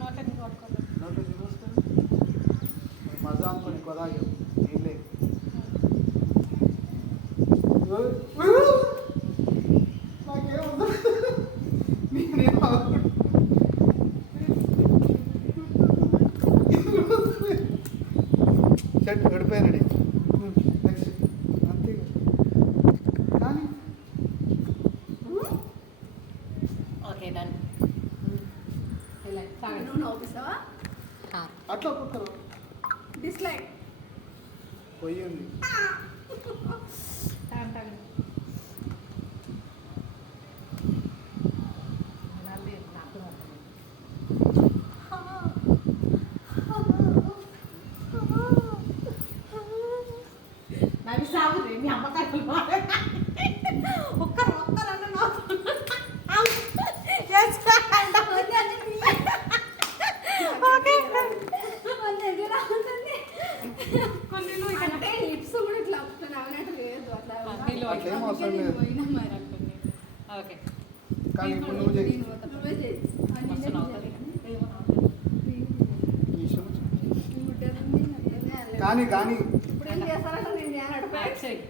నోట్లో నీళ్ళు పట్టుకోలేదు. నోట్లో నీళ్ళు వస్తుంది మజా అనుకోని కొదాగా నీళ్ళే షర్ట్ పడిపోయానండి నెక్స్ట్ అంతే కానీ ఓకే డన్. నువ్వు నవ్వుపిస్తావా? అట్లా ఒక్కొక్కరు డిస్లైక్ పోయింది నవ్వి సాగుతుంది మీ అమ్మకాయలు ఒక్కరు ఒక్కరన్నా అంటే లిప్స్ కూడా ఇట్లా నవ్వినట్టు లేదు అట్లా అట్లేం అవసరం లేదు పోయినా మరి ఓకే. కానీ ఇప్పుడు నువ్వు చేయి నువ్వే చేయి మస్తు నవ్వుతుంది. నీ ఇష్టం కానీ కానీ ఇప్పుడు ఏం చేస్తారంటే నేను బ్యాక్ సైడ్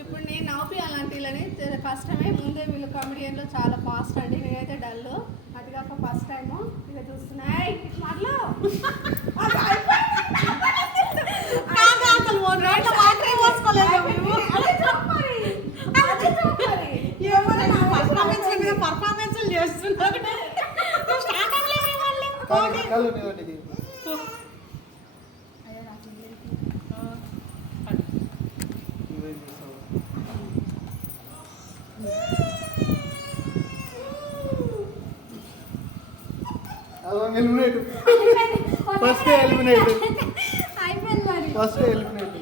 ఇప్పుడు నేను నవ్వుపియాలంటే వీళ్ళని కష్టమే. ముందే వీళ్ళు కామెడియన్లో చాలా ఫాస్ట్ అండి, నేనైతే డల్. అది కాక ఫస్ట్ టైము ఇక చూస్తున్నాయి మాటలు పర్ఫార్మెన్స్ చేస్తున్నారు. కళ్ళు నీవంటిది నువ్వేం చేస్తావు ఎలిమినేట్ ఫస్ట్ ఎలిమినేట్ అయిపోయింది మరి. First eliminate